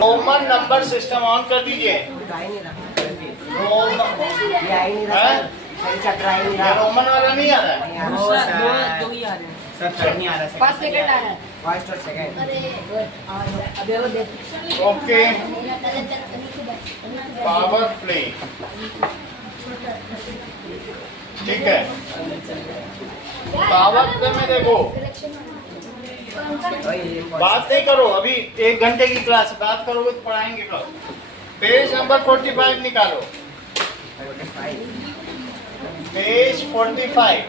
Roman number system on कर दीजिए। Roman वाला नहीं आ रहा है। फर्स्ट सेकंड आ रहा है। फर्स्ट और सेकंड। ओके, पावर प्ले, ठीक है। पावर प्ले में देखो, बात नहीं करो अभी, 1 घंटे की क्लास, बात करोगे तो पढ़ाएंगे कब। पेज नंबर 45 निकालो, पेज 45।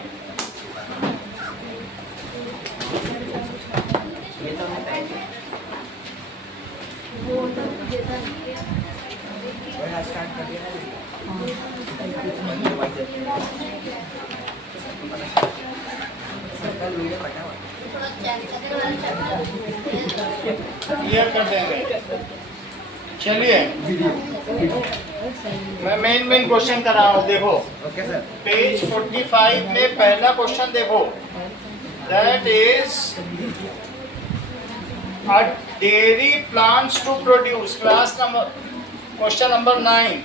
स्टार्ट कर दिया सर्कल वीडियो कटा हुआ क्लियर कर देंगे। चलिए, मैं मेन क्वेश्चन कर रहा हूँ, देखो। Okay sir. पेज 45 में पहला क्वेश्चन देखो, that is a dairy plans to produce, class number question number 9।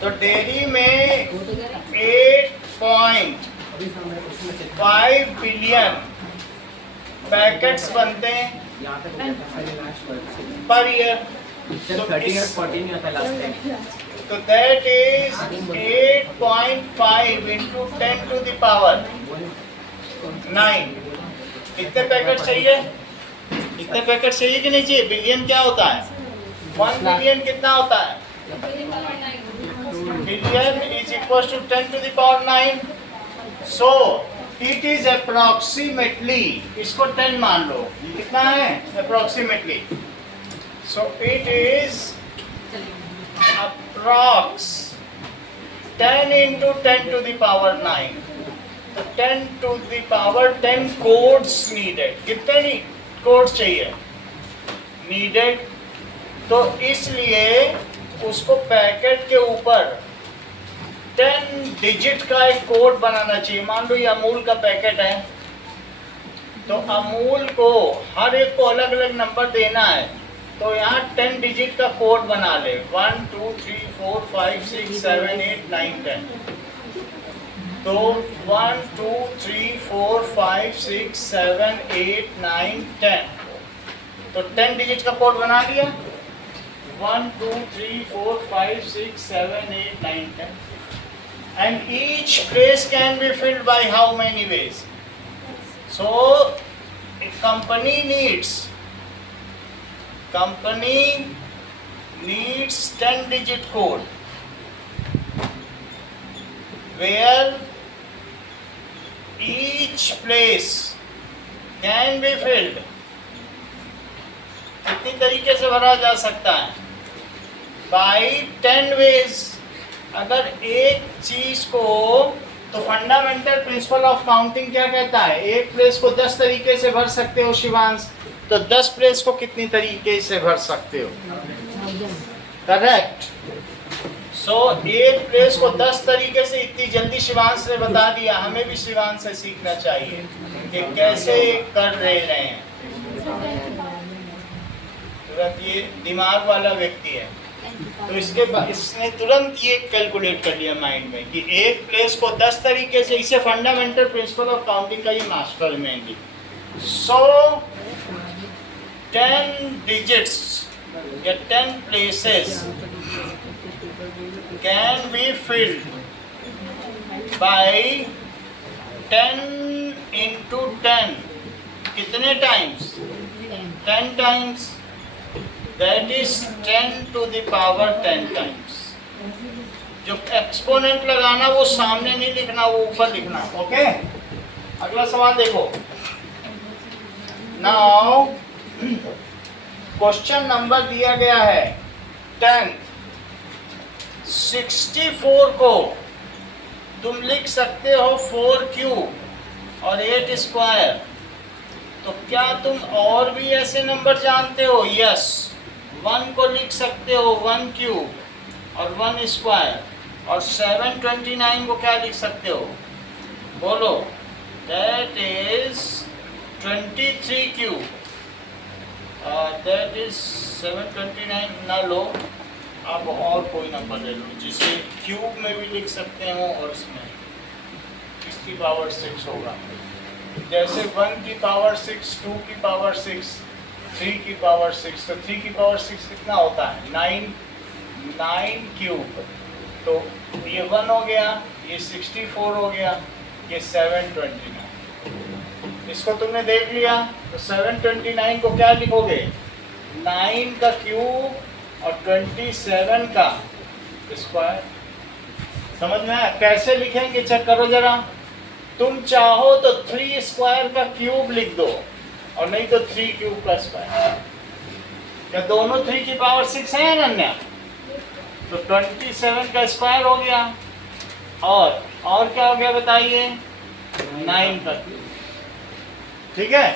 तो डेयरी में 8.5 बिलियन पैकेट्स बनते हैं पर ईयर। तो 13 और 14 ही होता है लास्ट टाइम। तो that is 8.5 into 10 to the power 9। कितने पैकेट चाहिए? इतने पैकेट चाहिए कि नहीं चाहिए? बिलियन क्या होता है? 1 बिलियन कितना होता है? Billion is equal to 10 to the power 9। So it is approximately, इसको 10 मान लो, ये कितना है approximately. So it is approx 10 into 10 to the power 9। तो 10 to the power 10 codes needed. कितने कोड्स चाहिए नीडेड? तो इसलिए उसको पैकेट के ऊपर 10 डिजिट का एक कोड बनाना चाहिए। मान लो ये अमूल का पैकेट है, तो अमूल को हर एक को अलग अलग नंबर देना है, तो यहाँ 10 डिजिट का कोड बना ले, 1 2 3 4 5 6 7 8 9 10। तो 1 2 3 4 5 6 7 8 9 10। तो 10 डिजिट का कोड बना दिया, 1 2 3 4 5 6 7 8 9 10। And each place can be filled by how many ways? So a company needs 10 digit code where each place can be filled। कितनी तरीके से भरा जा सकता है? by 10 ways। अगर एक चीज को, तो फंडामेंटल प्रिंसिपल ऑफ काउंटिंग क्या कहता है? एक प्लेस को 10 तरीके से भर सकते हो शिवांश, तो 10 प्लेस को कितनी तरीके से भर सकते हो? करेक्ट। सो एक प्लेस को 10 तरीके से इतनी जल्दी शिवांश ने बता दिया, हमें भी शिवांश से सीखना चाहिए कि कैसे कर रहे हैं। तुरंत ये दिमाग वाला व्यक्ति है, तो इसके बाद इसने तुरंत ये कैलकुलेट कर लिया माइंड में कि एक प्लेस को 10 तरीके से, इसे फंडामेंटल प्रिंसिपल ऑफ काउंटिंग का ये मास्टर मेनली। सो 10 डिजिट्स या 10 places can be filled by 10 into 10। कितने times? 10 times. That is 10 to the power 10 times। जो एक्सपोनेंट लगाना वो सामने नहीं लिखना, वो ऊपर लिखना। ओके, अगला सवाल देखो। नाउ क्वेश्चन नंबर दिया गया है 10। 64 को तुम लिख सकते हो 4 क्यूब और 8 स्क्वायर। तो क्या तुम और भी ऐसे नंबर जानते हो? यस। 1 को लिख सकते हो 1 क्यूब और 1 स्क्वायर, और 729 को क्या लिख सकते हो? बोलो। That is 23 cube that is 729 ना लो, आप और कोई नंबर ले लो जिसे क्यूब में भी लिख सकते हो और इसमें इसकी पावर 6 होगा। जैसे 1 की पावर 6, 2 की पावर 6, 3 की पावर 6, तो 3 की पावर 6 कितना होता है 9 क्यूब, तो ये 1 हो गया, ये 64 हो गया, ये 729। इसको तुमने देख लिया, तो 729 को क्या लिखोगे 9 का क्यूब और 27 का स्क्वायर। समझ में आया कैसे लिखेंगे, चेक करो जरा। तुम चाहो तो 3 स्क्वायर का क्यूब लिख दो और नहीं तो 3 क्यूब का स्क्वायर। क्या दोनों 3 की पावर 6 है अनन्या? तो 27 का स्क्वायर हो गया और क्या हो गया बताइए 9 का क्यूब। ठीक है,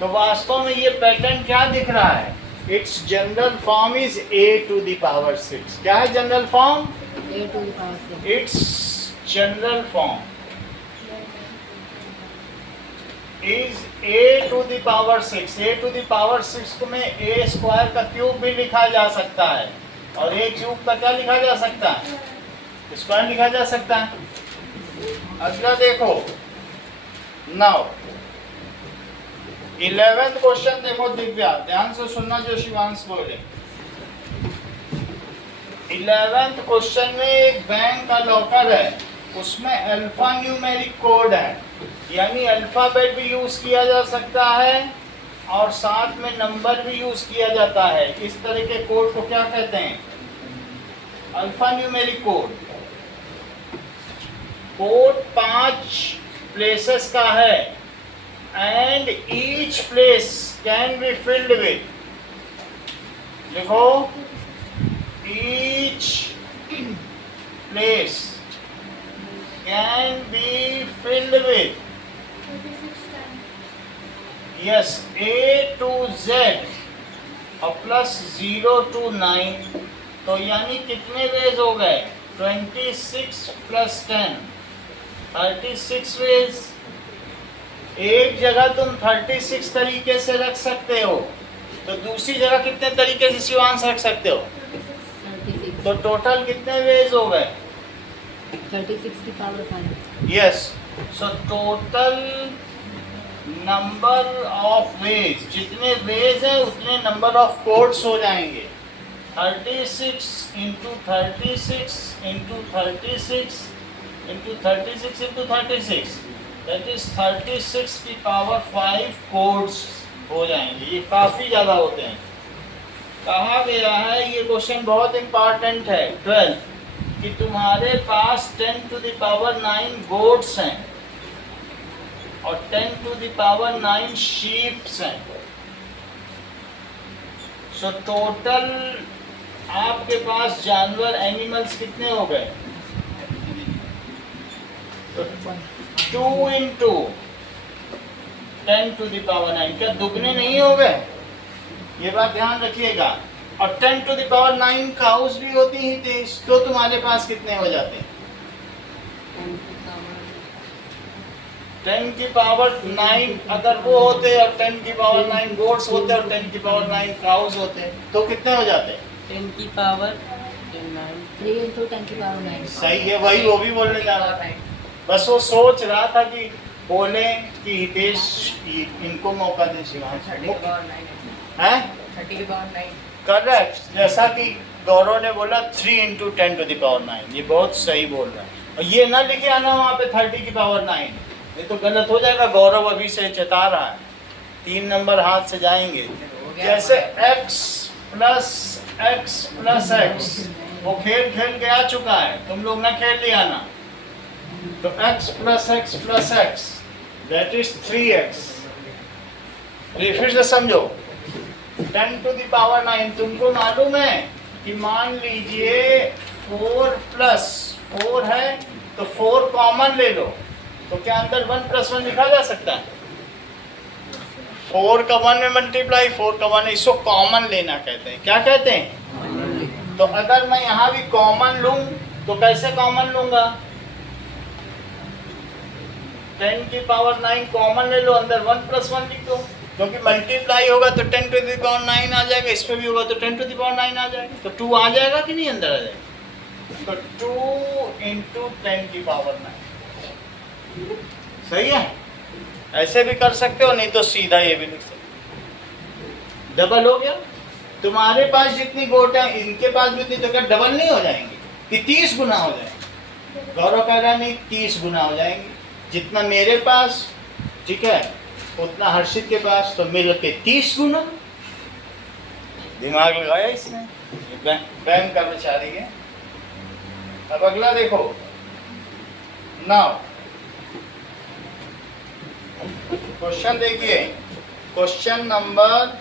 तो वास्तव में ये पैटर्न क्या दिख रहा है, it's general form is a to the power 6। क्या है general form? A to the power 6. It's general form is a to the power 6। a to the power 6 को में a स्क्वायर का क्यूब भी लिखा जा सकता है और a क्यूब का क्या लिखा जा सकता है, स्क्वायर लिखा जा सकता है। अगला देखो, नाउ 11th क्वेश्चन देखो दिव्या, ध्यान से सुनना जो शिवांश बोले। 11th क्वेश्चन में एक बैंक का लॉकर है, उसमें अल्फा न्यूमेरिक कोड है, यानी अल्फाबेट भी यूज किया जा सकता है और साथ में नंबर भी यूज किया जाता है। इस तरह के कोड को क्या कहते हैं, alpha numeric code. Code 5 places का है and each place can be filled with, लिखो each place can be filled with, yes, A to Z और प्लस 0 to 9, तो यानी कितने वेज हो गए 26 प्लस 10 36 वेज। एक जगह तुम 36 तरीके से रख सकते हो, तो दूसरी जगह कितने तरीके से शिवांश रख सकते हो, 36. तो टोटल कितने वेज हो गए 36 की power 5. Yes, so total number of veg, जितने वेज है उतने नंबर ऑफ कोड्स हो जाएंगे। 36 into 36 into 36 into 36 into 36, that is 36 की पावर 5 कोड्स हो जाएंगे। ये काफ़ी ज़्यादा होते हैं। कहा गया है, ये क्वेश्चन बहुत इंपॉर्टेंट है 12, कि तुम्हारे पास 10 टू द पावर 9 गोट्स हैं और 10 टू द पावर 9 शीप्स हैं। सो टोटल आपके पास जानवर एनिमल्स कितने हो गए, तो 2 इंटू 10 टू द पावर 9, क्या दुगने नहीं हो गए, ये बात ध्यान रखिएगा। और 10 टू द पावर 9 काउस भी होती ही थी, तो तुम्हारे पास कितने हो जाते हैं 10 की पावर 9 अगर वो होते और 10 की पावर 9 गोट्स होते और 10 की पावर 9 काउस होते, तो कितने हो जाते 10 की पावर 9। 3 into 10 की पावर 9. सही है, वही वो भी बोलने जा रहा था। बस वो सोच रहा था कि बोले कि हितेश इनको मौका दे शिवांश 30 की पावर 9 है 30 की पावर 9। करेक्ट, जैसा कि गौरव ने बोला 3 इंटू 10 टू द पावर 9, ये बहुत सही बोल रहा है। और ये ना लिखे आना वहाँ पे 30 की पावर 9, ये तो गलत हो जाएगा। गौरव अभी से चेता रहा है, 3 नंबर हाथ से जाएंगे। जैसे x प्लस x, वो खेल खेल के आ चुका है, तुम लोग ना खेल लिया ना, तो x plus x that is 3x। ये फिर से समझो, 10 टू द पावर 9, तुमको मालूम है कि मान लीजिए 4 प्लस 4 है, तो 4 कॉमन ले लो, तो क्या अंदर 1 प्लस 1 लिखा जा सकता है? 4 का 1 में मल्टीप्लाई, 4 का 1, इसको कॉमन लेना कहते हैं। क्या कहते हैं? तो अगर मैं यहाँ भी कॉमन लूँ तो कैसे कॉमन लूँगा, 10 की पावर 9 कॉमन ले लो, अंदर 1 प्लस 1 लिख दो, क्योंकि मल्टीप्लाई होगा तो 10 टू द पावर 9 आ जाएगा, इस पे भी होगा तो 10 टू द पावर 9 आ जाएगा, तो 2 आ जाएगा कि नहीं अंदर आ जाएगा, तो 2 इंटू 10 की पावर 9। सही है, ऐसे भी कर सकते हो, नहीं तो सीधा ये भी लिख सकते। डबल हो गया, तुम्हारे पास जितनी गोट है इनके पास भी उतनी, तो क्या डबल नहीं हो जाएंगी कि 30 गुना हो जाएंगे? गौरव कह रहा नहीं 30 गुना हो जाएंगे, जितना मेरे पास ठीक है उतना हर्षित के पास, तो मिल के 30 गुना। दिमाग लगाया इसने, बैंक कर्मचारी है। अब अगला देखो, नाउ क्वेश्चन देखिए, क्वेश्चन नंबर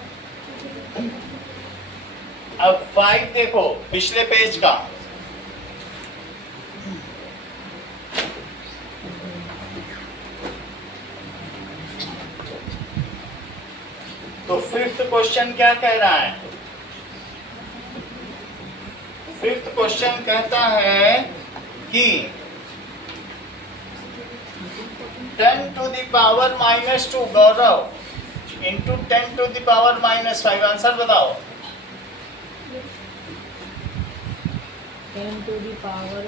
अब 5 देखो पिछले पेज का। तो 5th क्वेश्चन क्या कह रहा है? 5th क्वेश्चन कहता है कि 10 to the power -2 Gaurav into 10 to the power -5, answer बताओ। 10 to the power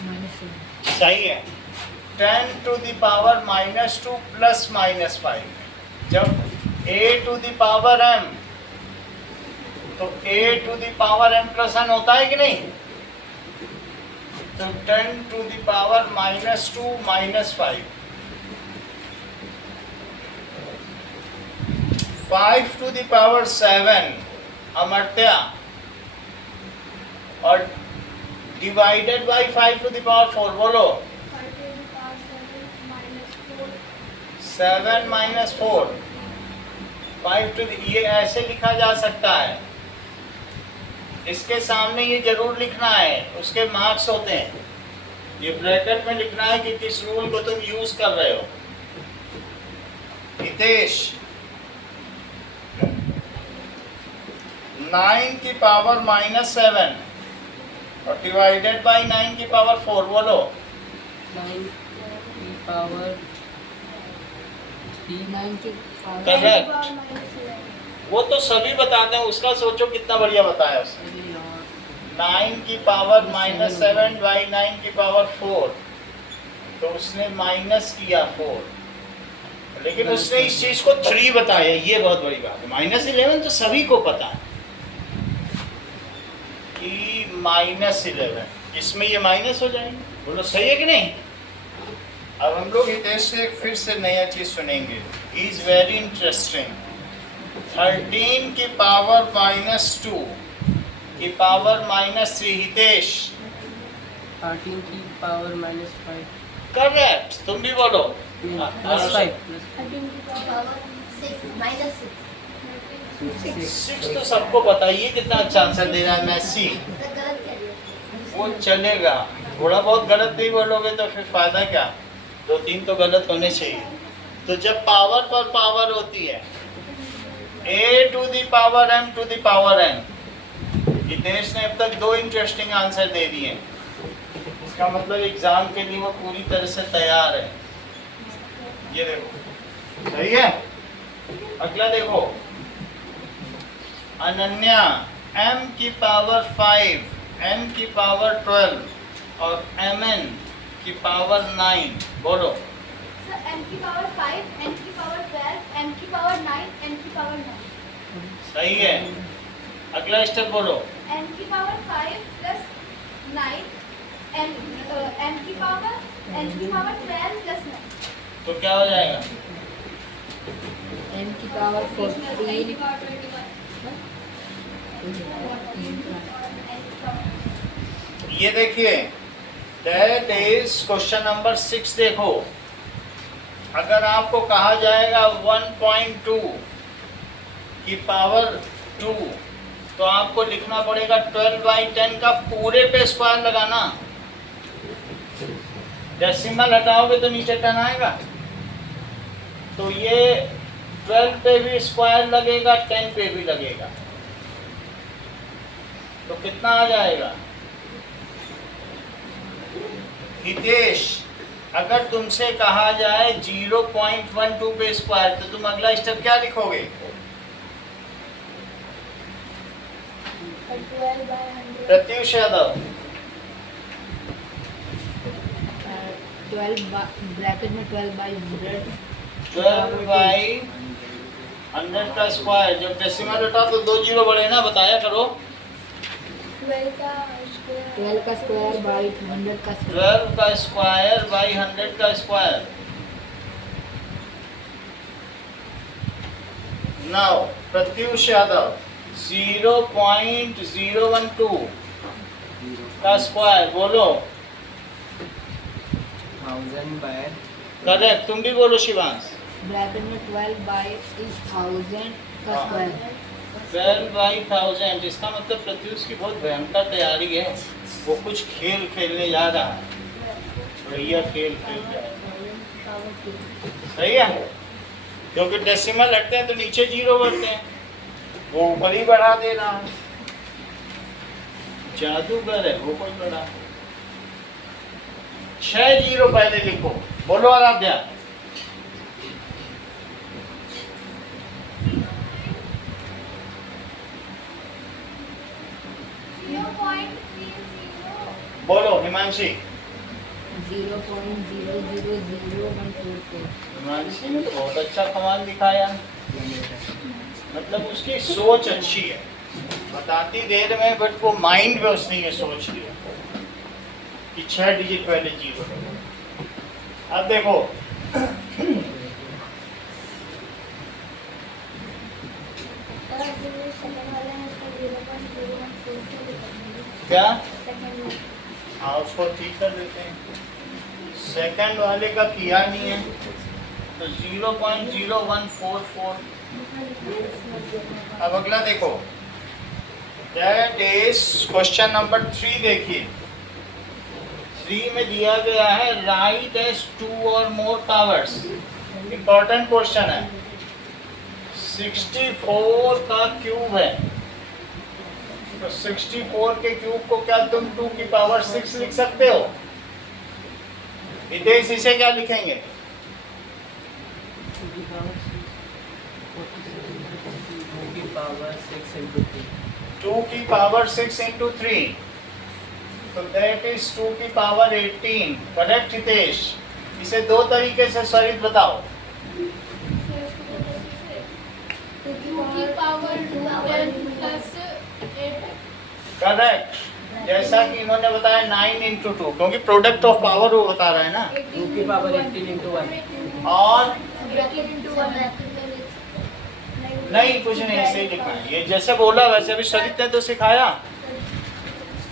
-2. सही है, 10 टू द पावर -2 प्लस -5। जब a to the power m, तो a to the power m plus n होता है कि नहीं? तो 10 to the power -2 -5, 5 to the power 7 Amartya, और divided by 5 to the power 4, बोलो 7 -4, 5 टू, ये ऐसे लिखा जा सकता है, इसके सामने ये जरूर लिखना है, उसके मार्क्स होते हैं, ये ब्रैकेट में लिखना है कि किस रूल को तुम यूज कर रहे हो। हितेश 9 की पावर -7 और डिवाइडेड बाई 9 की पावर 4, बोलो 9 की पावर 3, 9 की power करेक्ट। वो तो सभी बताते हैं, उसका सोचो कितना बढ़िया बताया उसने। 9 की पावर -7 बाई 9 की पावर 4, तो उसने माइनस किया 4, लेकिन उसने इस चीज को 3 बताया, ये बहुत बड़ी बात है। -11 तो सभी को पता है कि -11, इसमें ये माइनस हो जाएंगे, बोलो सही है कि नहीं? अब हम लोग हितेश से फिर से नया चीज सुनेंगे, इज वेरी इंटरेस्टिंग। 13 की पावर -2 की पावर -3, हितेश 13 की पावर -5, करेक्ट, तुम भी बोलो +5 6 तो सबको पता है, ये कितना अच्छा आंसर दे रहा है मैसी, वो चलेगा, थोड़ा बहुत गलत नहीं बोलोगे तो फिर फायदा क्या, 2-3 तो गलत होने चाहिए। तो जब पावर पर पावर होती है, a to the power m to the power n, Hitesh ने अब तक 2 इंटरेस्टिंग आंसर दे दिए, इसका मतलब एग्जाम के लिए वो पूरी तरह से तैयार है। ये देखो सही है। अगला देखो, अनन्या m की पावर 5, n की पावर 12 और mn की पावर 9, बोलो सर m की पावर 5, n की पावर 12, m की पावर 9, n की पावर 9। सही है। अगला स्टेप बोलो, n की पावर 5 प्लस 9, n की पावर 12 प्लस 9। तो क्या हो जाएगा? m की पावर 14, ये देखिए, दैट इज क्वेश्चन नंबर 6। देखो, अगर आपको कहा जाएगा 1.2 की पावर 2, तो आपको लिखना पड़ेगा 12/10 का पूरे पे स्क्वायर लगाना, डेसिमल हटाओगे तो नीचे 10 आएगा, तो ये 12 पे भी स्क्वायर लगेगा, 10 पे भी लगेगा, तो कितना आ जाएगा? हितेश अगर तुमसे कहा जाए 0.12 पे स्क्वायर तो तुम अगला स्टेप क्या लिखोगे? 12 by 100. प्रत्युष यादव 12 ब्रैकेट में 12 बाई 100 12 बाई 100 का स्क्वायर। जब डेसिमल उठा तो 2 जीरो बढ़े ना, बताया करो। 12 का स्क्वायर 12 का स्क्वायर बाई 100 का स्क्वायर 12 का स्क्वायर बाई 100 का स्क्वायर। नाउ प्रत्युष यादव 0.012 का स्क्वायर बोलो। 1000 by करेक्ट, तुम भी बोलो शिवांश। ब्रैकेट में 12 बाई 1000 का हाँ। Square 12 by 1000। इसका मतलब प्रत्युष की बहुत भयंकर तैयारी है। वो कुछ खेल खेलने जा रहा है, बढ़िया खेल खेल रहा है। सही है, क्योंकि डेसिमल रखते हैं तो नीचे जीरो बढ़ते हैं, वो ऊपर ही बढ़ा दे रहा है। जादूगर है वो कोई बड़ा। 6 जीरो पहले लिखो, बोलो आराध्या। बोलो हिमांशी। 0.000144 हिमांशी ने तो बहुत अच्छा कमाल दिखाया। मतलब उसकी सोच अच्छी है, बताती देर में, बट वो माइंड में उसने ये सोच लिया कि 6 डिजिट पहले जीरो। अब देखो क्या, हाँ उसको ठीक कर देते हैं। सेकंड वाले का किया नहीं है तो 0.0144। अब अगला देखो, दैट इज क्वेश्चन नंबर 3। देखिए 3 में दिया गया है राइट एज 2 और मोर पावर्स। इंपॉर्टेंट क्वेश्चन है। 64 का क्यूब है तो 64 के क्यूब को क्या तुम 2 की पावर 6 लिख सकते हो? हितेश इसे क्या लिखेंगे? 2 की power 6 into 3 2 की पावर 6 into 3 तो दैट इज 2 की पावर 18। करेक्ट हितेश? इसे दो तरीके से सरित बताओ। 2 की पावर 10 plus 8. करेक्ट, जैसा कि इन्होंने बताया 9 into 2, क्योंकि प्रोडक्ट ऑफ पावर वो बता रहा है ना। 2 की power 18 into 1 और Bracket into 1. नहीं, कुछ नहीं, ऐसे ही लिखना है। ये जैसे बोला वैसे अभी सरित ने तो सिखाया।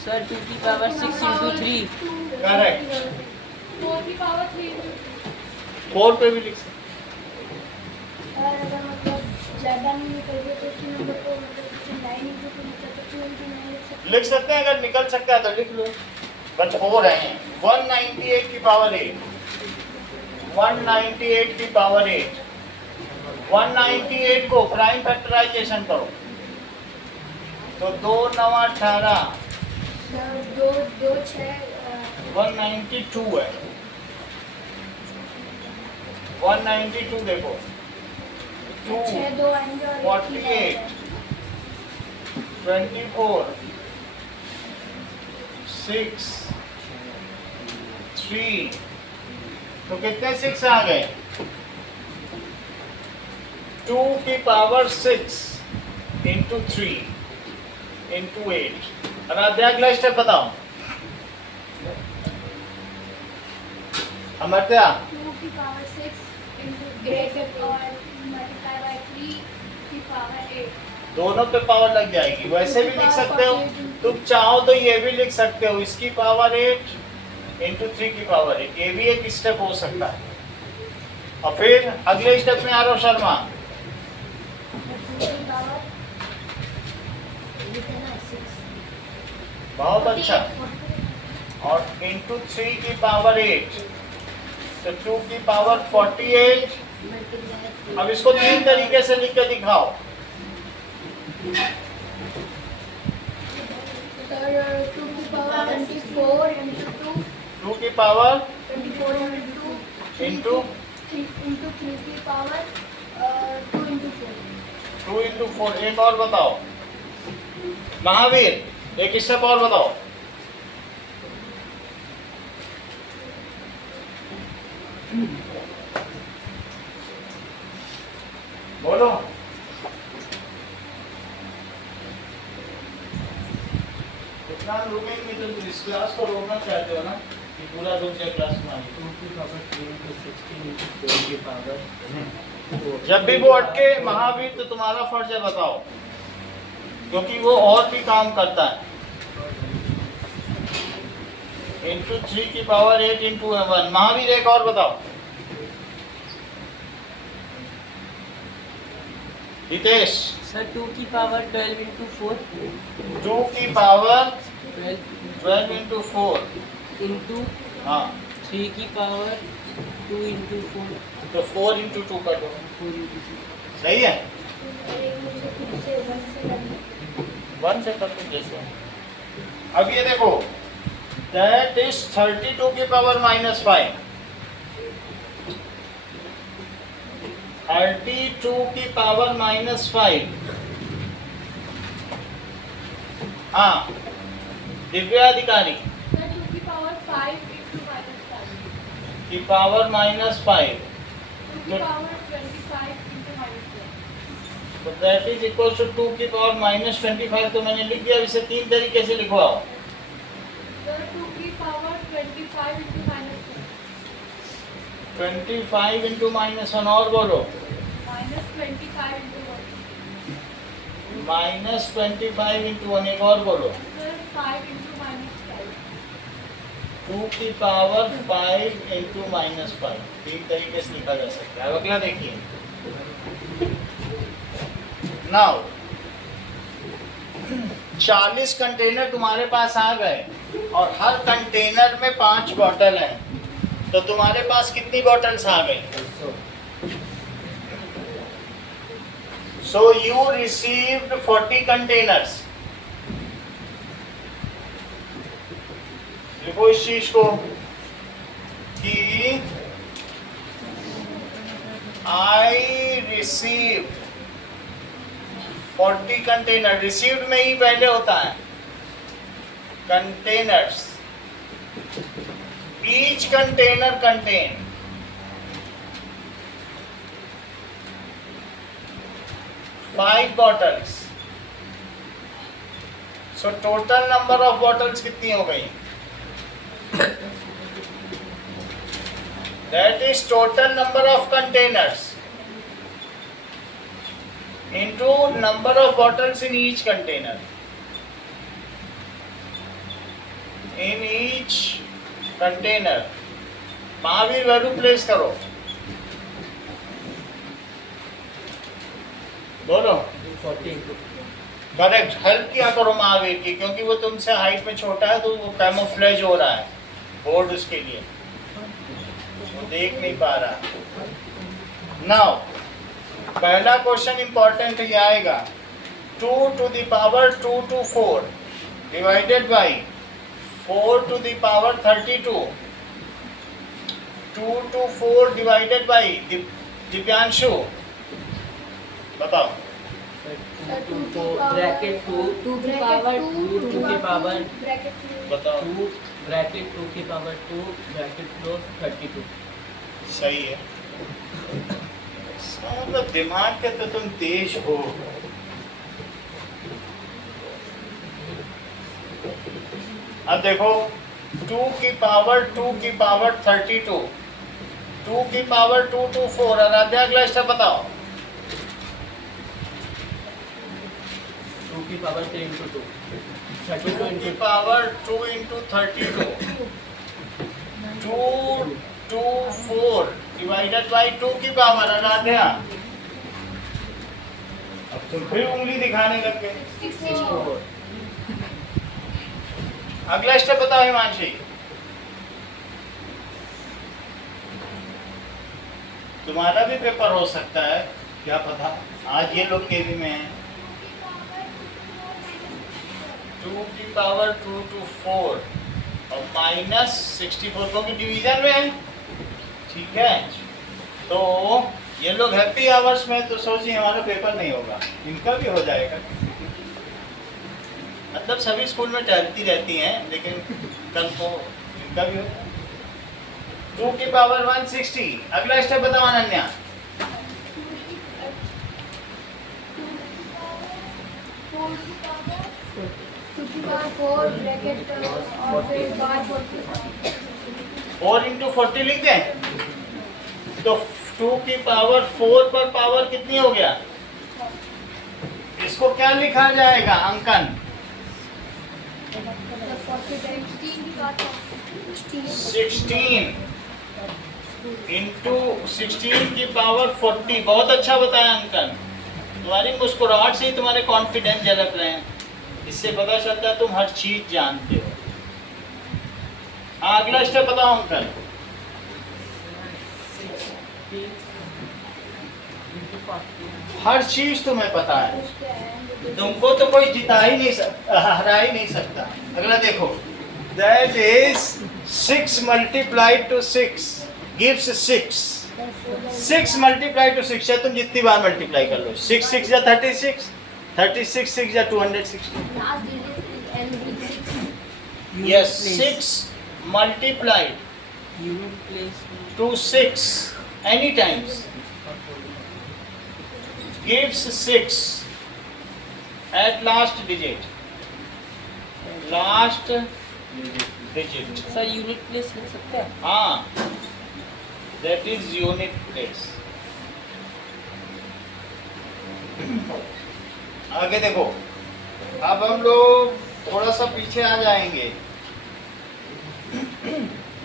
सर 2 की power 6 into 3 करेक्ट, 4 की पावर 3. 4 पे भी लिख सकते। और अगर मतलब ज़्यादा नहीं निकल तो उसी नंबर को मतलब 9 into 2 मतलब 2 into 9 लिख सकते लिख सकते हैं, अगर निकल सकता है तो लिख लो, बट हो रहे हैं। 198 की पावर 8, 198 की पावर 8। 198 को प्राइम फैक्टराइजेशन करो तो 2 9 18 हैं। 2 6 192 है। 192 देखो 2 6 2 आएंगे और 48 24 6 3 तो कितने 6 आ गए? 2 की पावर 6 into 3 into 8। अब अगला स्टेप बताओ अमरत्या। 2 की पावर 6 into 8 और मल्टीप्लाई बाय 3 की पावर 8। दोनों पे पावर लग जाएगी। वैसे भी लिख सकते हो, तुम चाहो तो ये भी लिख सकते हो, इसकी पावर 8 into 3 की पावर 8। ये भी एक स्टेप हो सकता है। और फिर अगले स्टेप में आरव शर्मा। 2 की पावर बहुत अच्छा। और into 3 की पावर 8 तो 2 की पावर 48। अब इसको 3 तरीके से लिख के दिखाओ। सर 2 की पावर 24 into 2 2 की पावर 24 4 into Into? 3 की पावर 2 into 4. 2 into 4. एक और बताओ महावीर, एक स्टेप और बताओ। बोलो। इतना रुकेंगे तो इस क्लास को रोकना चाहते हो ना कि पूरा रुक जाए क्लास तुम्हारी। 2 की पावर 3 into 16 into 4 की पावर जब भी वो अटके महावीर तो तुम्हारा फर्ज है बताओ, क्योंकि वो और भी काम करता है। इंटू 3 की पावर 8 इंटू 1। महावीर एक और बताओ। हितेश। सर 2 की पावर 12 into 4 2 की पावर 12 इंटू 4। into हाँ 3 की पावर 2 into 4 तो 4 इंटू 2 कर दो। 4 into 2। सही है। 1 1 से करना से कर दो जैसे। अब ये देखो, दैट इज 32 की पावर -5। 32 की पावर -5। हाँ दिव्या अधिकारी सर 2 की पावर 5 into -5. की पावर -5 2 की पावर 25 into -1. तो दैट इज इक्वल टू 2 की पावर -25। तो मैंने लिख दिया। इसे 3 तरीके से लिखवाओ। सर 2 की पावर 25 into -1. 25 इंटू -1 और बोलो। -25 into 1. -25 इंटू 1 एक और बोलो। Sir 5 into -5. 2 की पावर 5 इंटू -5। 3 तरीके से लिखा जा सकता है। अब अगला देखिए। नाउ 40 कंटेनर तुम्हारे पास आ गए और हर कंटेनर में 5 बॉटल हैं, तो तुम्हारे पास कितनी बॉटल्स आ गई? So you received 40 containers. लिखो इस चीज को कि I received 40 कंटेनर। रिसीव्ड में ही पहले होता है containers. Each container contain 5 bottles. So total number of bottles कितनी हो गई? That is total number of containers into number of bottles in each container. In each container. Mahavir value place करो। बोलो। 40 correct. Help किया करो महावीर की, क्योंकि वो तुमसे हाइट में छोटा है, तो वो कैमोफ्लेज हो रहा है बोर्ड उसके लिए, वो देख नहीं पा रहा। नाउ पहला क्वेश्चन इंपॉर्टेंट ये आएगा। 2 to the power 2 to 4 divided by 4 to the power 32। 2 to 4 divided by Divyanshu बताओ। ब्रैकेट 2 2 की पावर 2 की पावर ब्रैकेट 2. बताओ। 2 ब्रैकेट 2 की पावर 2 ब्रैकेट क्लोज 32। सही है। इसका मतलब दिमाग के तो तुम तेज हो। अब देखो 2 की पावर 2 की पावर 32। 2 की पावर 2 to 4। आराध्या अगला स्टेप बताओ। 2 की पावर 3 into 2 32 2 की into power 2 into 32। 2 to 4 divided by 2 की पावर। आराध्या अब तुम फिर उंगली दिखाने लग गए। 64। अगला स्टेप बताओ हिमांशी। तुम्हारा भी पेपर हो सकता है, क्या पता। आज ये लोग केवी में हैं। 2 की पावर 2 to 4 और -64 क्योंकि डिवीजन में है, ठीक है। तो ये लोग हैप्पी आवर्स में तो सोचिए हमारा पेपर नहीं होगा, इनका भी हो जाएगा। मतलब सभी स्कूल में टहलती रहती हैं, लेकिन कल तो इनका भी होगा। 2 की पावर 160। अगला स्टेप बताओ अनन्या। 4 ब्रैकेट और फिर बार 4 इंटू 40 लिख दें तो 2 की पावर 4 पर पावर कितनी हो गया? इसको क्या लिखा जाएगा अंकन? 16 इंटू 16 की पावर 40। बहुत अच्छा बताया अंकन, तुम्हारी मुस्कुराहट से ही तुम्हारे कॉन्फिडेंस झलक रहे हैं, इससे पता चलता है तुम हर चीज जानते हो। अगला स्टेप बताओ अंकल। हर चीज तुम्हें पता है, तुमको तो कोई जिता ही नहीं सकता, हरा ही नहीं सकता। अगला देखो, that is 6 multiplied to 6 gives 6। 6 multiply to 6 है, तुम जितनी बार मल्टीप्लाई कर लो। 6 6 या 36, 36 6 या 260। Yes, 6 multiplied to 6 any times gives 6 at last digit. Last digit. Sir unit place लिख सकते हैं? हाँ, that is unit place. आगे देखो, अब हम लोग थोड़ा सा पीछे आ जाएंगे।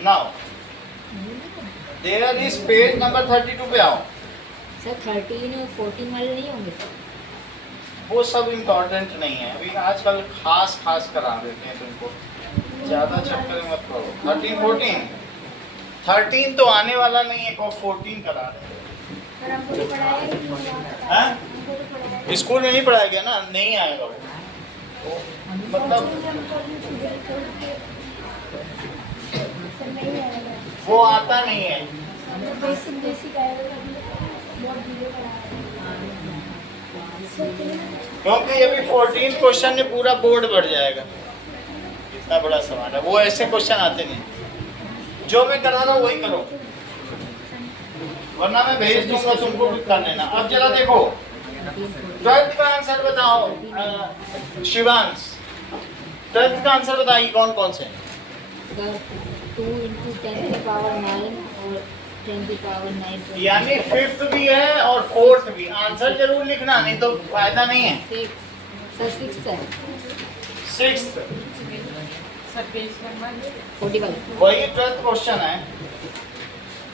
Now, there is page number 32 पे आओ। सर 13 और 14 वाले नहीं होंगे सर? वो सब इम्पोर्टेंट नहीं है, अभी आजकल खास करा देते हैं तुमको, ज़्यादा चक्कर में मत पड़ो। 13 14, 13 तो आने वाला नहीं है, को 14 करा रहे हैं। स्कूल में नहीं पढ़ाया गया ना, नहीं आएगा वो, तो मतलब वो आता नहीं है। क्योंकि अभी 14 क्वेश्चन में पूरा बोर्ड भर जाएगा, इतना बड़ा सवाल है। वो ऐसे क्वेश्चन आते नहीं, जो मैं करा रहा हूँ वही करो, वरना मैं भेज दूंगा, तुमको भी कर लेना। अब जरा देखो 12th का आंसर बताओ शिवांश। 12th का आंसर बताइए कौन कौन से? 2 इंटू 10 की पावर 9 और 10 की पावर 9। यानी 5th भी है और 4th भी। आंसर जरूर लिखना, नहीं तो फायदा नहीं है। 6 है। 6th सर पेज नंबर 41 वही 12th क्वेश्चन है।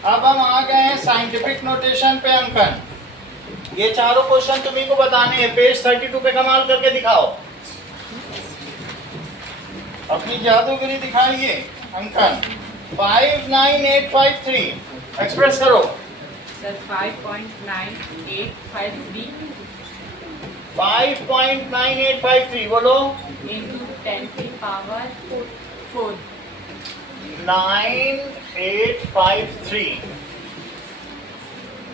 अब हम आ गए हैं साइंटिफिक नोटेशन पे अंकन। ये चारों क्वेश्चन तुम्ही को बताने हैं। पेज 32 पे कमाल करके दिखाओ, अपनी जादूगरी दिखाइए अंकन। 59853 एक्सप्रेस करो। सर 5.9853 5.9853 बोलो। into 10 की पावर 4 9853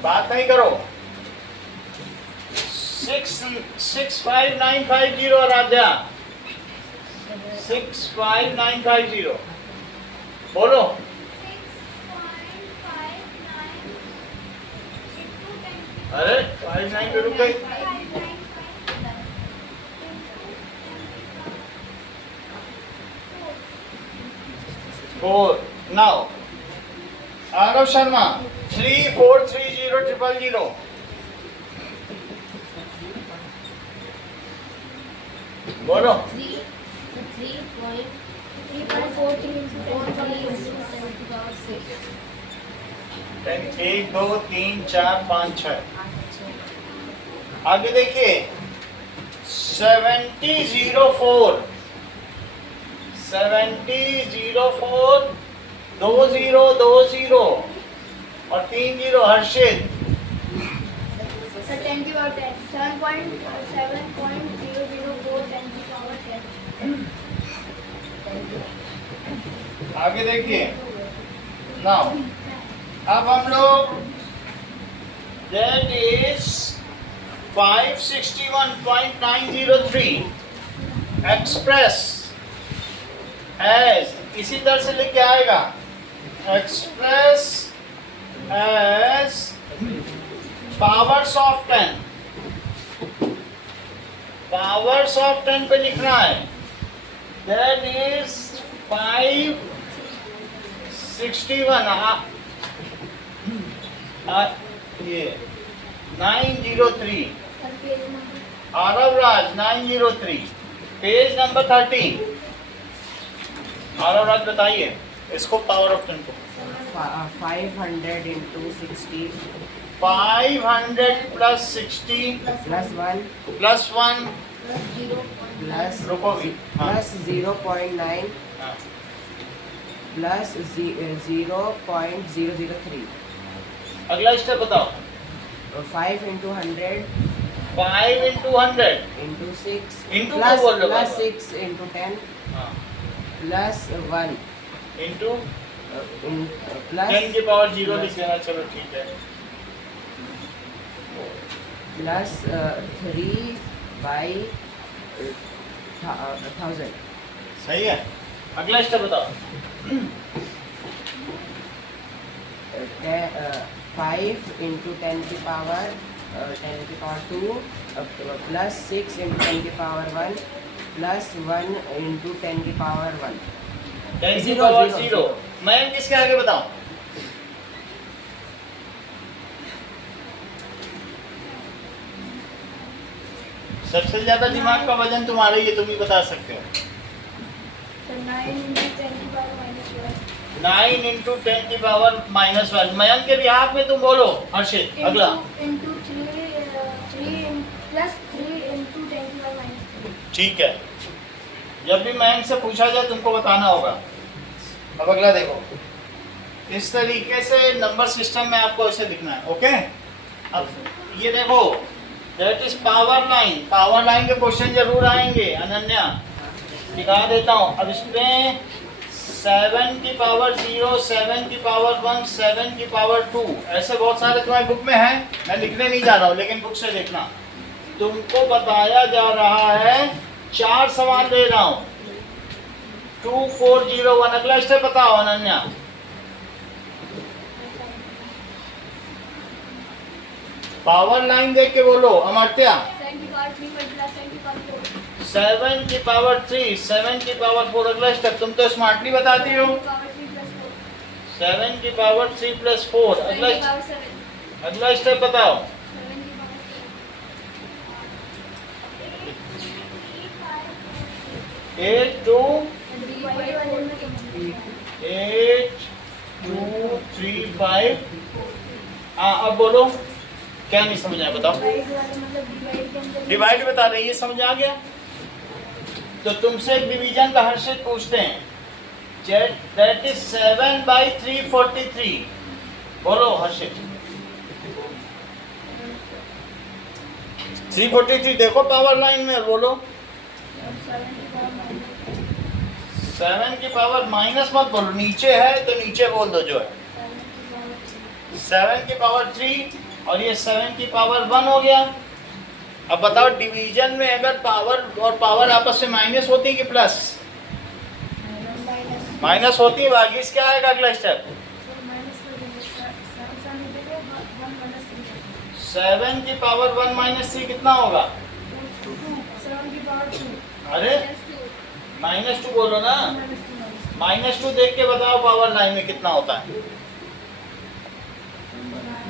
बात नहीं करो। 65950 आराध्या 65950 बोलो। 6.59 अरे 59 पे रुक गई। और नाउ आरव शर्मा 343000 बोलो। 1 2 3 4 5 6 आगे देखिए 7004 2020 और 30 हर्षित। 10 की पावर 10 7.004 10 की पावर 10। आगे देखिए नाउ, अब हम लोग दैट इज 561.903 एक्सप्रेस एज, इसी तरह से लिख के आएगा express as powers of 10, powers of 10 पे लिखना है। दैट इज 561 ये 903, आरव राज 903, पेज नंबर 13। आरव राज बताइए इसको, पावर ऑफ 10 को। 500 into 60 500 plus 60 plus 1 plus 1 plus रुको भी, हाँ, plus 0.9 हाँ। plus 0.003. अगला स्टेप बताओ। 5 into 100 5 into 100 into 6 Into plus, को बोल लो plus बाबा। 6 into 10 हाँ, plus 1 into plus 10 की पावर 0 लिख देना, चलो ठीक है। plus 3 by 1000. सही है। अगला स्टेप बताओ। 5 into 10 की पावर 2 plus 6 into 10 की पावर 1 plus 1 into 10 की पावर 1. 10 की Zero, पावर zero, 0। मैं किसके आगे बताऊं? सबसे ज्यादा दिमाग का वजन तुम्हारा ही है, तुम ही बता सकते हो। 9 into 10 की पावर -1। मयंक के बिहाफ में तुम बोलो हर्षित। अगला into 3 plus 3 into 10 की पावर -3। ठीक है, जब भी मयंक से पूछा जाए तुमको बताना होगा। अब अगला देखो, इस तरीके से नंबर सिस्टम में आपको ऐसे लिखना है। ओके, अब ये देखो that is power line. Power line के क्वेश्चन जरूर आएंगे अनन्या, दिखा देता हूँ। अब इसमें 7 की पावर 0, 7 की पावर 1, 7 की पावर 2, ऐसे बहुत सारे तुम्हारी बुक में हैं। मैं लिखने नहीं जा रहा हूँ, लेकिन बुक से देखना। तुमको बताया जा रहा है, 4 सवाल दे रहा हूँ। 2401। अगला स्टेप बताओ अनन्या। पावर लाइन देख के बोलो अमर्त्या। 7 की पावर 3 plus 10 की पावर 4। 7 की पावर 3, 7 की पावर 4। अगला स्टेप, तुम तो स्मार्टली बताती हो। 7 की पावर 3 plus 4। अगला स्टेप बताओ। 8 2 3 5। हाँ, अब बोलो क्या नहीं समझ आया, बताओ। डिवाइड बता रही है, समझ आ गया? तो तुमसे एक डिवीजन का हर्षित पूछते हैं। That is 7/343। बोलो हर्षित। 343 देखो पावर लाइन में, बोलो। 7 की पावर माइनस मत बोलो, नीचे है तो नीचे बोल दो जो है। 7 की पावर 3 और ये 7 की पावर 1 हो गया। अब बताओ डिवीजन में अगर पावर और पावर आपस में माइनस होती है कि प्लस? माइनस होती है। भागीस क्या आएगा अगला स्टेप? 7 की पावर 1 -3 कितना होगा? अरे -2 बोलो ना। -2 देख के बताओ पावर लाइन में कितना होता है।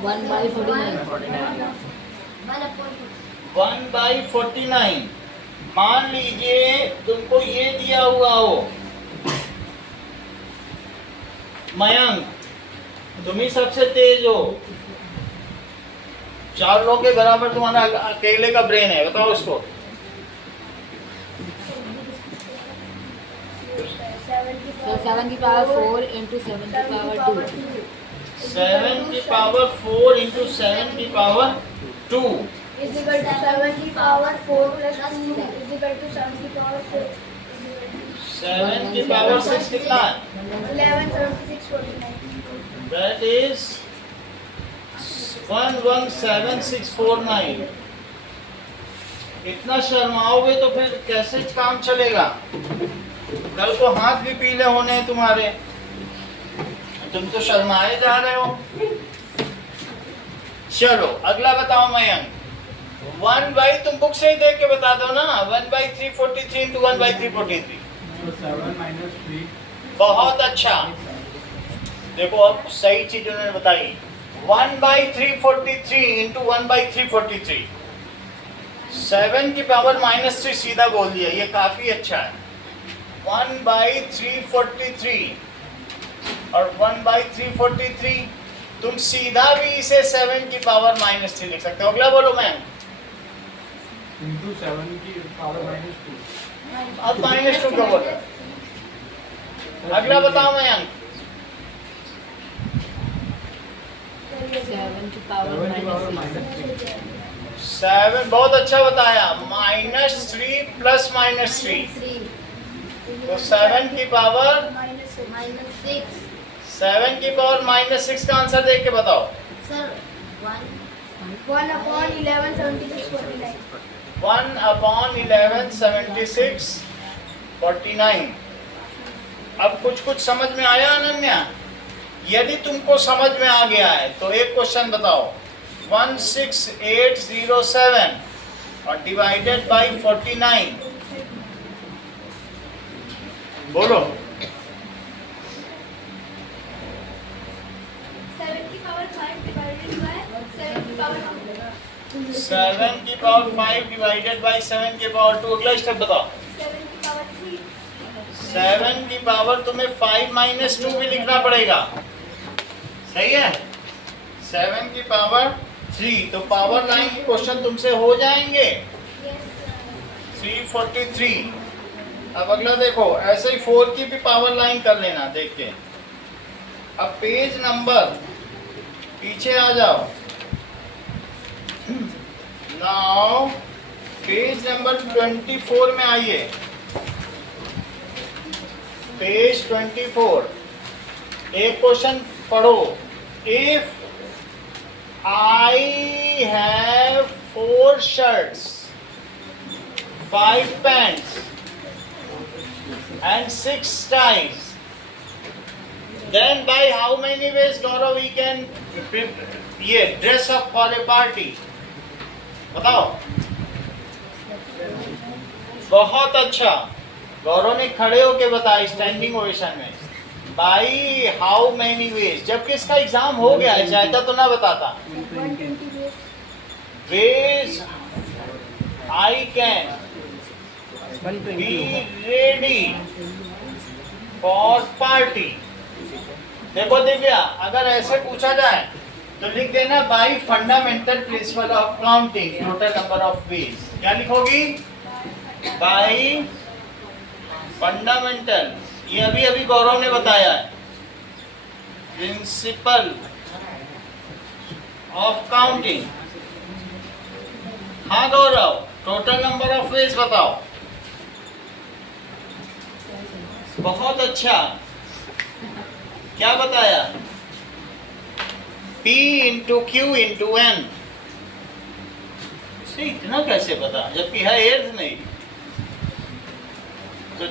1/49। 1/49। मान लीजिए तुमको ये दिया हुआ हो, मयंक तुम ही सबसे तेज हो, 4 लोगों के बराबर तुम्हारा अकेले का ब्रेन है, बताओ उसको। 7 की पावर 4 into 7 की पावर 2। 7 की पावर 4 into 7 की पावर 2 is equal to 7 की power 4 plus 2 is equal to 7 की पावर 4। 7 की पावर 6 कितना है? 11 76 49 दैट इज 117649। इतना शर्माओगे तो फिर कैसे काम चलेगा? कल को हाथ भी पीले होने हैं तुम्हारे, तुम तो शर्माए जा रहे हो। चलो अगला बताओ मयंक। 1/, तुम बुक से ही देख के बता दो ना। 1/343 इंटू 1/343। तो 7 minus 3 बहुत अच्छा, देखो अब सही चीज उन्होंने बताई। 1/343 इंटू 1/343, 7 की पावर -3 सीधा बोल दिया, ये काफी अच्छा है। 1/343 और 1/343 तुम सीधा भी इसे 7 की पावर -3 लिख सकते हो। अगला बोलो मैम। into 7 की power minus 2। अब -2 क्यों बोला? अगला बताओ मयंक। 7 की पावर 7 की power -6 minus 3। 7 बहुत अच्छा बताया। -3 प्लस -3 तो 7 की पावर -6 7 की पावर -6 का आंसर देख के बताओ। सर 1/11 76 49 1/11 76 49। अब कुछ समझ में आया अनन्या? यदि तुमको समझ में आ गया है तो एक क्वेश्चन बताओ। 16807 और डिवाइडेड बाय 49 बोलो। 7 की पावर 5 डिवाइडेड बाय 7 की पावर 2 7 की पावर 5 डिवाइडेड बाय 7 की पावर 2। अगला स्टेप बताओ। 7 की पावर 3 7 की पावर तुम्हें 5 -2 भी लिखना पड़ेगा, सही है। 7 की पावर 3 तो पावर लाइन के क्वेश्चन तुमसे हो जाएंगे। 343। अब अगला देखो, ऐसे ही 4 की भी पावर लाइन कर लेना देख के। अब पेज नंबर पीछे आ जाओ। नाउ पेज नंबर 24 में आइए। पेज 24 एक क्वेश्चन पढ़ो। If I have 4 shirts, 5 pants and 6 ties, then by how many ways Gaurav we can ये dress up for a party? बताओ। बहुत अच्छा, गौरव ने खड़े होके बताया स्टैंडिंग ओवेशन में। बाई हाउ मेनी वेज, जबकि इसका एग्जाम हो गया है, चाहता तो ना बताता। 120 ways I can be ready for party. देखो दिव्या, अगर ऐसे पूछा जाए तो लिख देना by fundamental principle of counting total number of veg. क्या लिखोगी? बाई फंडामेंटल, ये अभी अभी गौरव ने बताया है, प्रिंसिपल ऑफ काउंटिंग। हाँ Gaurav, total number of ways बताओ। बहुत अच्छा, क्या बताया? P into q into n. इतना कैसे पता, जबकि है एर्थ नहीं। तो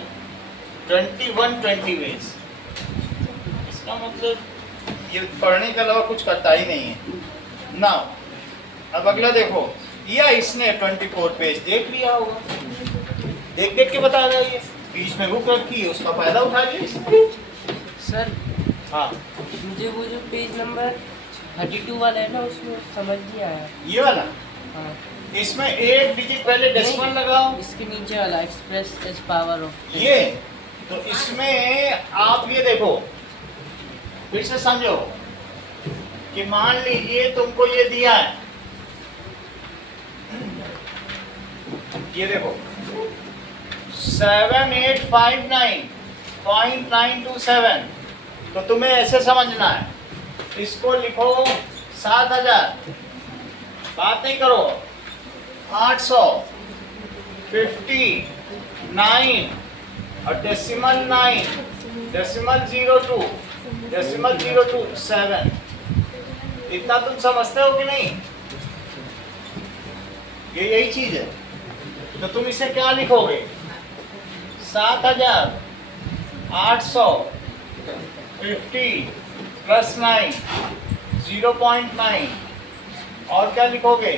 21 वेज, इसका मतलब ये पढ़ने के अलावा कुछ करता ही नहीं है ना। अब अगला देखो, या इसने 24 पेज देख लिया होगा, देख देख के बता रहा है। ये बीच में बुक रखी है, उसका फायदा उठा लिया। सर हाँ, मुझे वो जो पेज नंबर 32 वाला है ना, उसमें समझ नहीं आया। ये वाला, हाँ इसमें एक डिजिट पहले डेसिमल लगाओ। इसके नीचे वाला एक्सप्रेस इज पावर ऑफ ये तो इसमें आप ये देखो, फिर से समझो कि मान लीजिए तुमको ये दिया है, ये देखो 7859.927, तो तुम्हें ऐसे समझना है, इसको लिखो 7000, बात नहीं करो, 859 और डेसिमल 9, डेसिमल 02, डेसिमल 02 7। इतना तुम समझते हो कि नहीं? ये यही चीज है। तो तुम इसे क्या लिखोगे? 7850 प्लस 9 0.9 और क्या लिखोगे?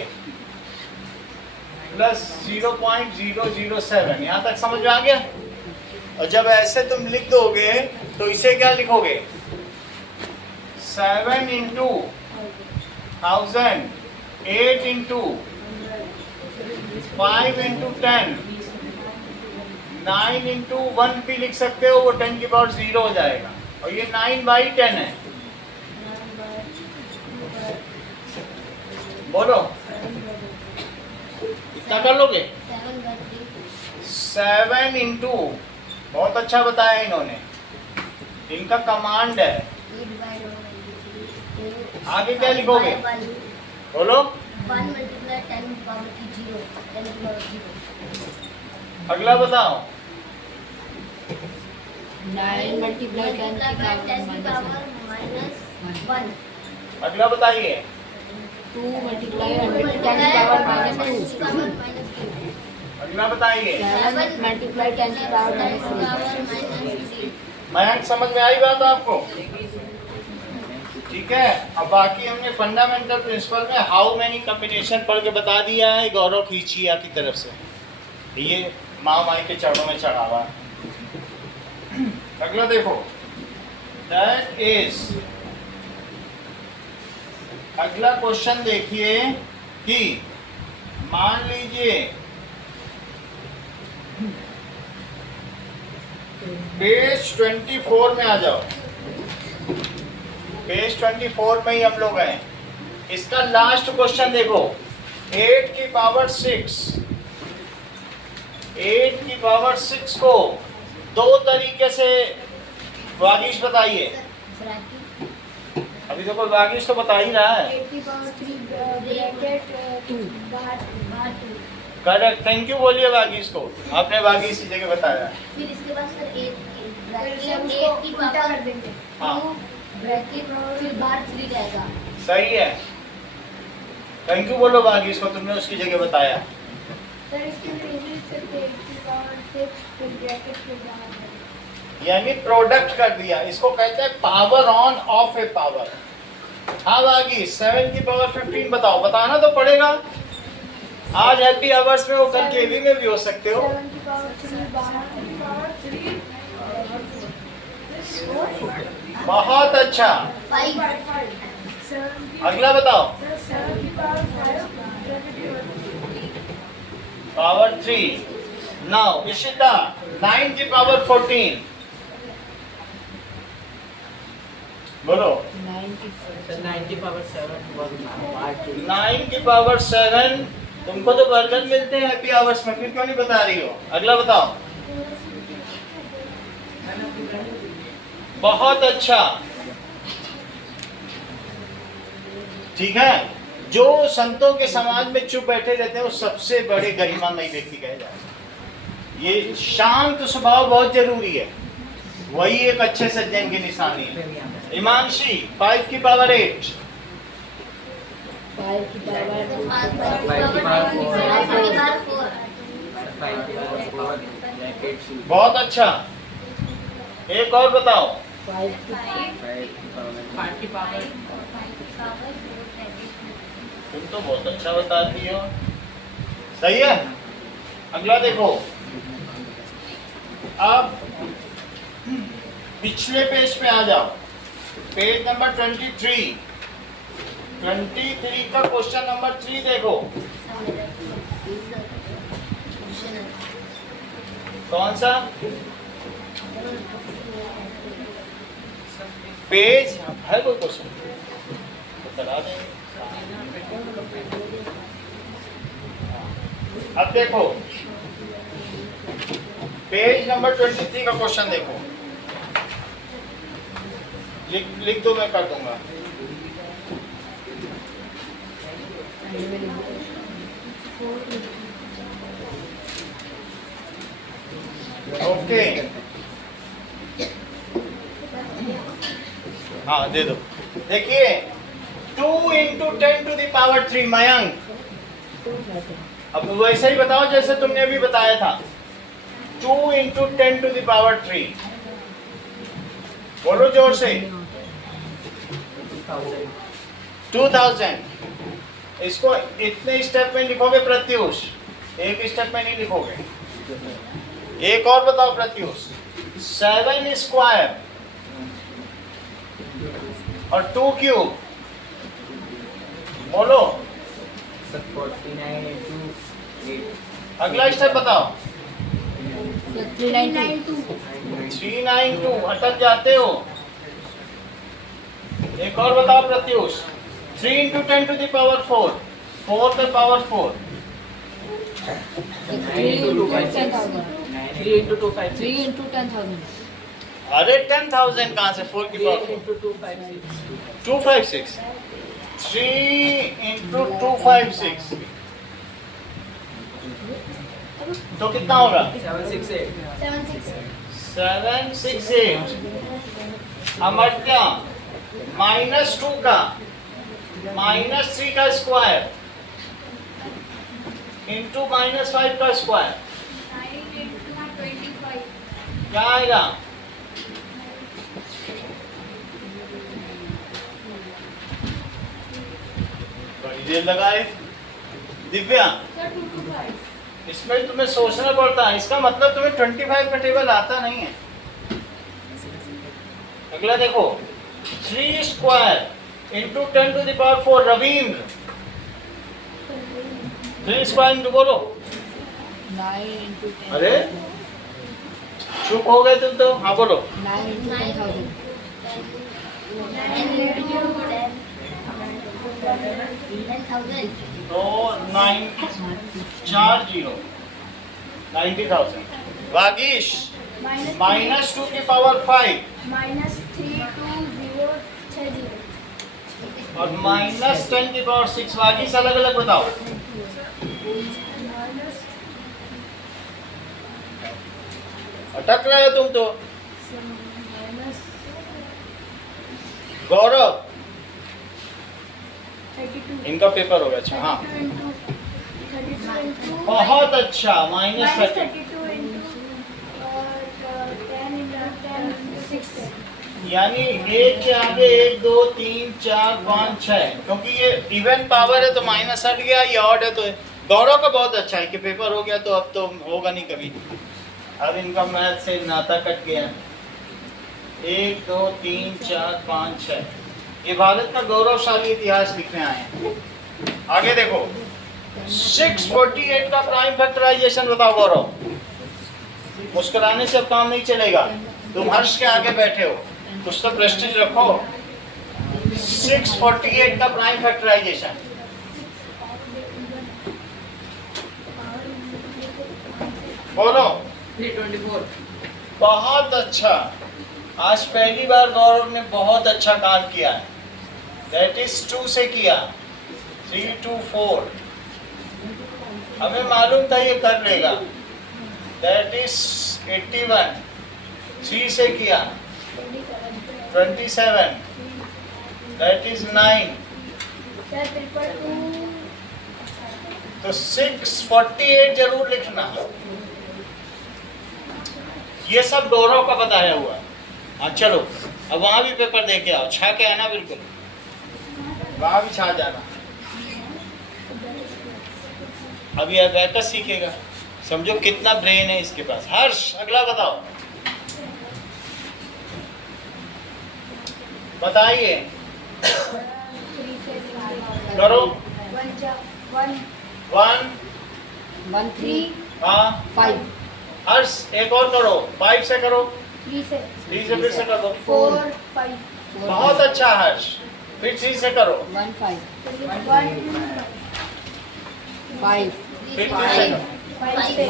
प्लस 0.007। यहाँ तक समझ में आ गया? और जब ऐसे तुम लिख दोगे तो इसे क्या लिखोगे? 7 इंटू 1000, 8 इंटू 5 इंटू 10, 9 इंटू 1 भी लिख सकते हो, वो 10 की पावर 0 हो जाएगा। और ये 9/10 है। बोलो इतना कर लोगे? 7 इंटू, बहुत अच्छा बताया इन्होंने, इनका कमांड है। आगे क्या लिखोगे? बोलो। 1 multiply 10 power की 0, 10 power 0। अगला बताओ। 9 multiply 10 की power -1। अगला बताइए। 2 multiply 100 की 10 की power -2। अगला बताइए। 7 multiply 10 की power -3। मयंक समझ में आई बात आपको? ठीक है। अब बाकी हमने फंडामेंटल प्रिंसिपल में हाउ मेनी कॉम्बिनेशन पढ़ के बता दिया है गौरव खींचिया की तरफ से। ये माँ माई के चरणों में चढ़ा हुआ। अगला देखो, दैट इज, अगला क्वेश्चन देखिए कि मान लीजिए पेज 24 में आ जाओ। पेज 24 में ही हम लोग हैं। इसका लास्ट क्वेश्चन देखो। 8 की पावर 6, 8 की पावर 6 को दो तरीके से वागिश बताइए। अभी देखो वागिश तो बता ही रहा है। 8 की power 3 bracket 2 बाहर 2। करेक्ट, थैंक यू बोलिए वागिश को। आपने वागिश की जगह बताया। फिर इसके बाद सर 8 की पावर कर देंगे। हाँ। ब्रैकेट फिर बाहर 3 जाएगा। सही है, थैंक यू बोलो वागिश को, तुमने उसकी जगह बताया। सर इसके अंदर ये लिख सकते हैं 8 की power 6 फिर ब्रैकेट फिर बाहर। यानी प्रोडक्ट कर दिया। इसको कहते हैं power on off A power. हाँ वागिश, 7 की पावर 15 बताओ। बताना तो पड़ेगा। आज हैप्पी आवर्स में हो, कल केवी में भी हो सकते हो। 7 की पावर 3 बाहर की पावर 3 बहुत अच्छा। 5। अगला बताओ। 7 की पावर 5 पावर 3। नाउ इशिता, 9 की पावर 14 बोलो। 9 की पावर 7 9 की पावर 7। तुमको तो बर्गर मिलते हैं हैप्पी आवर्स में, फिर क्यों नहीं बता रही हो? अगला बताओ। बहुत अच्छा, ठीक है। जो संतों के समाज में चुप बैठे रहते हैं वो सबसे बड़े गरिमामय व्यक्ति कहे जाते हैं। ये शांत स्वभाव बहुत जरूरी है, वही एक अच्छे सज्जन की निशानी है। हिमांशी, 5 की पावर 8। 5 की पावर 4 बहुत अच्छा। एक और बताओ। 5 की 5 की पावर तुम तो बहुत अच्छा बताती हो। सही है। अगला देखो। अब पिछले पेज पे आ जाओ। Page number 23। 23 का क्वेश्चन नंबर 3 देखो। कौन सा पेज है? कोई क्वेश्चन बता देंगे। अब देखो पेज नंबर 23 का क्वेश्चन देखो। लिख दो, मैं कर दूंगा। ओके, हाँ दे दो। देखिए 2 into 10 to the power 3 Mayank, अब वैसे ही बताओ जैसे तुमने अभी बताया था। 2 इंटू 10 टू द पावर 3, बोलो जोर से। 2000। इसको इतने स्टेप में लिखोगे प्रत्युष, एक स्टेप में नहीं लिखोगे। एक और बताओ प्रत्युष। 7 स्क्वायर और 2 क्यूब, बोलो। 49 into 8. अगला स्टेप बताओ। 392 392, अटक जाते हो। एक और बताओ Pratyush. 3 into 10 to the power 4, 4 पे पावर 4। 3 into 10,000 3 into 256. 3 into 10,000 अरे 10,000 कहाँ से? 4 की 3 पावर into 256. 256। 3 इंटू 256 तो कितना होगा? 768. 768। अमरत्या -2 का -3 का स्क्वायर इंटू -5 का स्क्वायर 9 into 25. क्या आएगा? बड़ी देर लगाए दिव्या। Sir, 2 to 5. इसमें तुम्हें सोचना पड़ता है, इसका मतलब तुम्हें 25 का टेबल आता नहीं है। अगला देखो 3 square into 10 to the power 4 Ravindra. 3 square into बोलो। 9 into 10,000 अरे चुप हो गए तुम तो, हाँ बोलो। 9 into 10,000 तो 9 4 0 90,000। वागीश -2 की पावर 5 -320 60. और -10 की पावर 6। वागीश अलग अलग बताओ। अटक रहे हो तुम तो। गौरव 32. इनका पेपर होगा। अच्छा हाँ 32 into बहुत अच्छा। -30 -32 into 10 into 10 6. यानी एक के आगे 1 2 3 4 5 6, क्योंकि ये इवन पावर है तो माइनस हट गया, ये ऑड है तो। गौरव का बहुत अच्छा है कि पेपर हो गया तो अब तो होगा नहीं कभी। अब इनका मैथ से नाता कट गया। 1 2 3 4 5 6, ये भारत का गौरवशाली इतिहास लिखने आए हैं। आगे देखो 648 का प्राइम फैक्टराइजेशन बताओ गौरव। मुस्कुराने से अब काम नहीं चलेगा, तुम हर्ष के आगे बैठे हो, कुछ तो प्रेस्टीज रखो। 648 का प्राइम फैक्टराइजेशन बोलो। 324. बहुत अच्छा। आज पहली बार गौरव ने बहुत अच्छा काम किया है। दैट इज 2 से किया। 3 2 4, हमें मालूम था ये कर लेगा। That is 81। 3 से किया 27। That is 9। Sir, paper 2. तो 648 जरूर लिखना। ये सब गौरव का बताया हुआ। हाँ चलो अब वहां भी पेपर दे के आओ, छा के आना बिल्कुल, वहां भी छा जाना। अभी अबैकस सीखेगा, समझो कितना ब्रेन है इसके पास। हर्ष अगला बताओ, बताइए करो। 1 1 1 3 हाँ 5 हर्ष एक और करो। 5 से करो, 3 से 3 से फिर से कर दो। 4 5. बहुत अच्छा हर्ष, फिर 3 से करो, 1 5 1 5 फिर 3 से करो। 5 से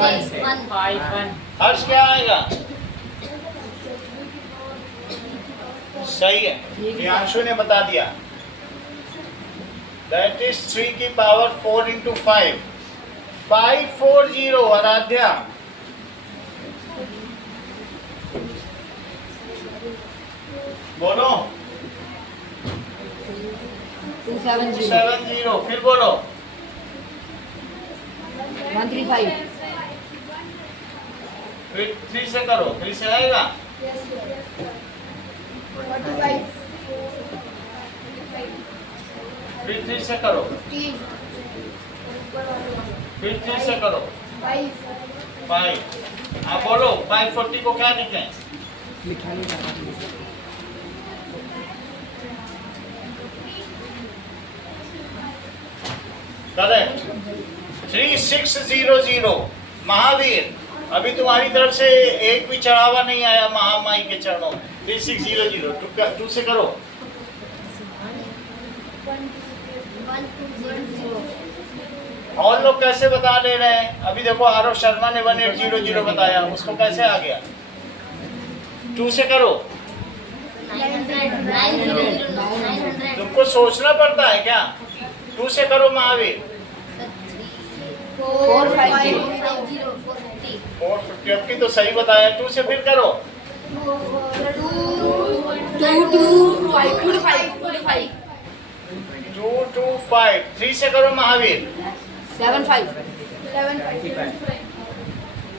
5 1. हर्ष क्या आएगा? सही है, प्रियांशु ने बता दिया। दैट इज 3 की पावर 4 इंटू 5 540। आराध्या बोलो 270 70, फिर बोलो 135 फिर 3 से करो, 3 से आएगा 45 फिर 3 से करो, 15 फिर 3 से करो 5 5। हाँ बोलो 540 को क्या लिखें? लिखा नहीं जा रहा। करेक्ट 3600। महावीर, अभी तुम्हारी तरफ से एक भी चढ़ावा नहीं आया महामाई के चरणों में। 3600 2 से करो। 1 और लोग कैसे बता दे रहे हैं? अभी देखो आरव शर्मा ने 1800 बताया, उसको कैसे आ गया? 2 से करो। 900 तुमको सोचना पड़ता है क्या? 2 से करो महावीर। 450 450 अब की तो सही बताया। 2 से फिर करो। 225। 3 से करो महावीर। 75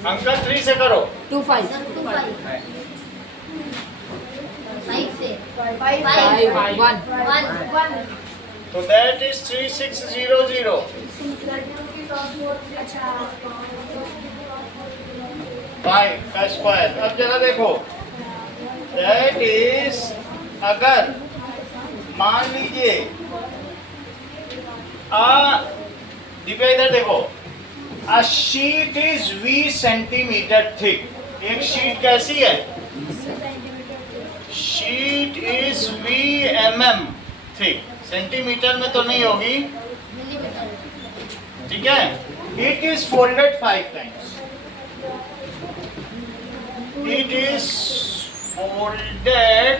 अंकल 3 से करो। 25 5 1 तो दैट इज 3600। 5 का स्क्वायर। अब जरा देखो, दैट इज, अगर मान लीजिए दिव्या इधर देखो, a sheet is V centimetre thick. एक शीट कैसी है? Sheet is V mm thick. Centimetre में तो नहीं होगी, ठीक है? It is folded 5 times. It is folded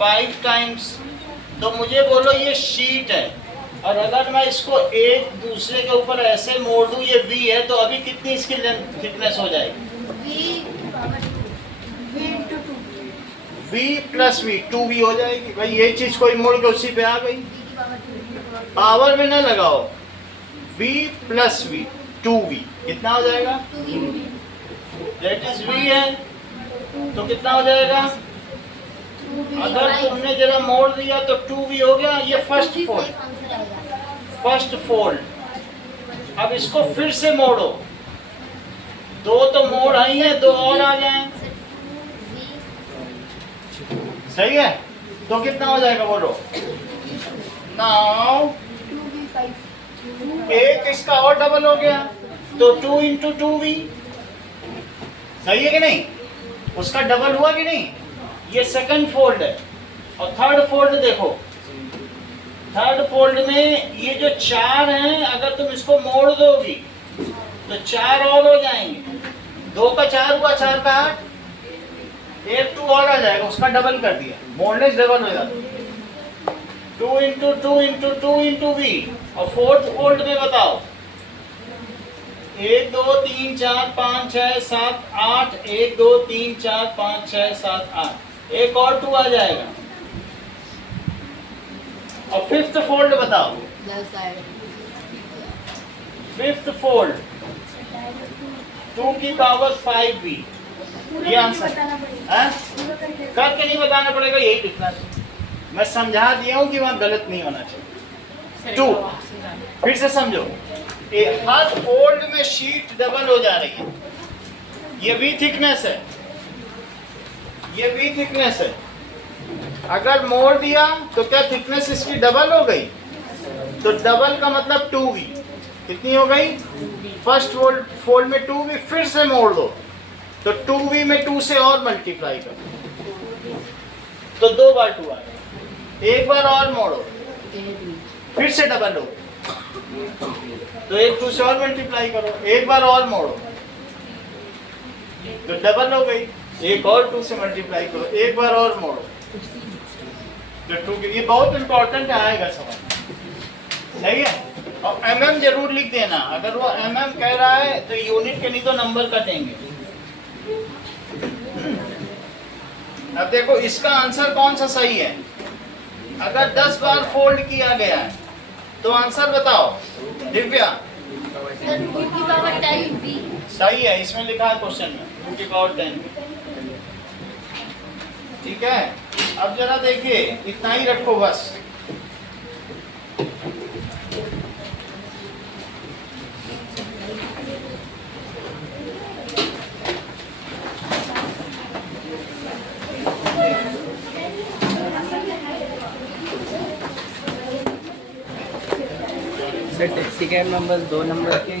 5 times. तो मुझे बोलो ये शीट है, और अगर मैं इसको एक दूसरे के ऊपर ऐसे मोड़ दूं, ये V है, तो अभी कितनी इसकी थिकनेस हो जाएगी? V प्लस V 2V हो जाएगी। भाई ये चीज कोई मोड़ के उसी पे आ गई। पावर में ना लगाओ, V प्लस V 2V कितना हो जाएगा? दैट इज V है, तो कितना हो जाएगा? अगर तुमने जरा मोड़ दिया तो 2V हो गया। ये फर्स्ट फोल्ड। अब इसको फिर से मोड़ो, 2 तो मोड़ आई है, 2 और आ जाएं। सही है? तो कितना हो जाएगा बोलो? नाउ एक इसका और डबल हो गया, तो 2 इंटू 2V। सही है कि नहीं? उसका डबल हुआ कि नहीं? ये सेकंड फोल्ड है। और थर्ड फोल्ड देखो, थर्ड फोल्ड में ये जो 4 हैं, अगर तुम इसको मोड़ दोगी तो 4 और हो जाएंगे। 2 का 4 हुआ, 4 का 8, एक 2 और आ जाएगा, उसका डबल कर दिया। मोड़ने से डबल हो जाता। 2 इंटू 2 इंटू 2 इंटू V। और फोर्थ फोल्ड में बताओ, 1 2 3 4 5 6 7 8, 1 2 3 4 5 6 7 8, एक और 2 आ जाएगा। और फिफ्थ फोल्ड बताओ। फिफ्थ फोल्ड 2 की पावर 5V। ये आंसर है? करके नहीं बताना पड़ेगा, यही लिखना है। मैं समझा दिया हूँ कि वहां गलत नहीं होना चाहिए। 2 फिर से समझो, हर फोल्ड में शीट डबल हो जा रही है। ये V थिकनेस है, ये V थिकनेस है। अगर मोड़ दिया तो क्या थिकनेस इसकी डबल हो गई? तो डबल का मतलब 2V। कितनी हो गई? फर्स्ट फोल्ड में 2V, फिर से मोड़ दो तो 2V में 2 से और मल्टीप्लाई करो तो 2 बार 2 आ गया। एक बार और मोड़ो, फिर से डबल हो, तो एक 2 से और मल्टीप्लाई करो। एक बार और मोड़ो तो डबल हो गई। एक और 2 से मल्टीप्लाई करो, एक बार और मोड़ो तो 2। ये बहुत इंपॉर्टेंट आएगा समझ, सही है? और mm जरूर लिख देना। अगर वो mm कह रहा है तो यूनिट के नहीं तो नंबर कटेंगे। अब देखो इसका आंसर कौन सा सही है? अगर 10 बार फोल्ड किया गया है तो आंसर बताओ दिव्या। 2 की पावर 10 b। सही है, इसमें लिखा है क्वेश्चन में 2 की पावर 10। ठीक है, अब जरा देखिए, इतना ही रखो बस। सर सेकेंड नंबर 2 नंबर के